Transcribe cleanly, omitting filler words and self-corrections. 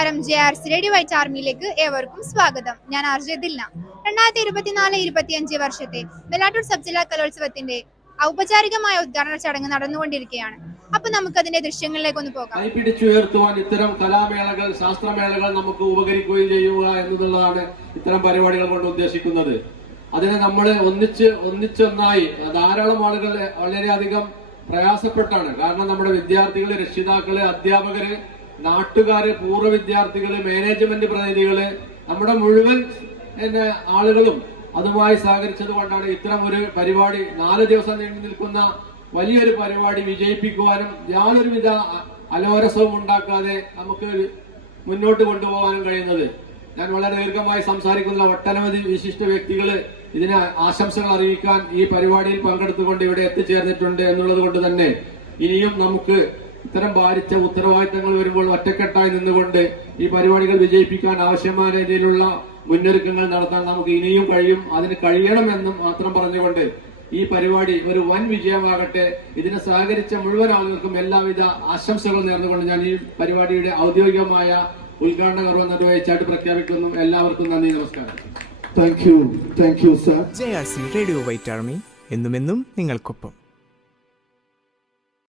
നമസ്കാരം. JRC radio white ആർമിയിലേക്ക് ഏവർക്കും സ്വാഗതം. ഞാൻ RJ ദിൽന. 2024-25 വർഷത്തെ മെലാട്ടൂർ സബ് ജില്ലാ കലോത്സവത്തിന്റെ ഔപചാരികമായ ഉദ്ഘാടന ചടങ്ങ് നടന്നുകൊണ്ടിരിക്കുകയാണ്. അപ്പൊ നമുക്ക് അതിന്റെ ദൃശ്യങ്ങളിലേക്ക് ഒന്ന് പോകാം. കൈപിടിച്ചുയർത്തുവാൻ ഇത്തരം കലാമേളകൾ, ശാസ്ത്രമേളകൾ നമുക്ക് ഉപകരിക്കുകയും ചെയ്യുക എന്നുള്ളതാണ് ഇത്തരം പരിപാടികൾ കൊണ്ട് ഉദ്ദേശിക്കുന്നത്. അതിനെ നമ്മൾ ഒന്നിച്ചൊന്നായി ധാരാളം ആളുകൾ വളരെയധികം പ്രയാസപ്പെട്ടാണ്. കാരണം നമ്മുടെ വിദ്യാർത്ഥികള്, രക്ഷിതാക്കള്, അധ്യാപകര്, നാട്ടുകാര്, പൂർവ്വ വിദ്യാർത്ഥികള്, മാനേജ്മെന്റ് പ്രതിനിധികള്, നമ്മുടെ മുഴുവൻ ആളുകളും അതുമായി സഹകരിച്ചത് കൊണ്ടാണ് ഇത്തരം ഒരു പരിപാടി, 4 ദിവസം നീണ്ടു നിൽക്കുന്ന വലിയൊരു പരിപാടി വിജയിപ്പിക്കുവാനും യാതൊരുവിധ അലോരസവും ഉണ്ടാക്കാതെ നമുക്ക് മുന്നോട്ട് കൊണ്ടുപോകാനും കഴിയുന്നത്. ഞാൻ വളരെ ദീർഘമായി സംസാരിക്കുന്ന ഒട്ടനവധി വിശിഷ്ട വ്യക്തികള് ഇതിന് ആശംസകൾ അറിയിക്കാൻ ഈ പരിപാടിയിൽ പങ്കെടുത്തുകൊണ്ട് ഇവിടെ എത്തിച്ചേർന്നിട്ടുണ്ട് എന്നുള്ളത് കൊണ്ട് തന്നെ ഇനിയും നമുക്ക് ഇത്തരം ഭാരിച്ച ഉത്തരവാദിത്തങ്ങൾ വരുമ്പോൾ ഒറ്റക്കെട്ടായി നിന്നുകൊണ്ട് ഈ പരിപാടികൾ വിജയിപ്പിക്കാൻ ആവശ്യമായ രീതിയിലുള്ള മുന്നൊരുക്കങ്ങൾ നടത്താൻ നമുക്ക് ഇനിയും കഴിയും. അതിന് കഴിയണമെന്നും മാത്രം പറഞ്ഞുകൊണ്ട് ഈ പരിപാടി ഒരു വൻ വിജയമാകട്ടെ. ഇതിനെ സഹകരിച്ച മുഴുവൻ ആളുകൾക്കും എല്ലാവിധ ആശംസകൾ നേർന്നുകൊണ്ട് ഞാൻ ഈ പരിപാടിയുടെ ഔദ്യോഗികമായ ഉദ്ഘാടന കർമ്മം നിർവഹിച്ചായിട്ട് പ്രഖ്യാപിക്കുന്നു. എല്ലാവർക്കും നന്ദി, നമസ്കാരം. Thank you sir. JRC radio white army എന്നുമെന്നും നിങ്ങൾക്കൊപ്പം.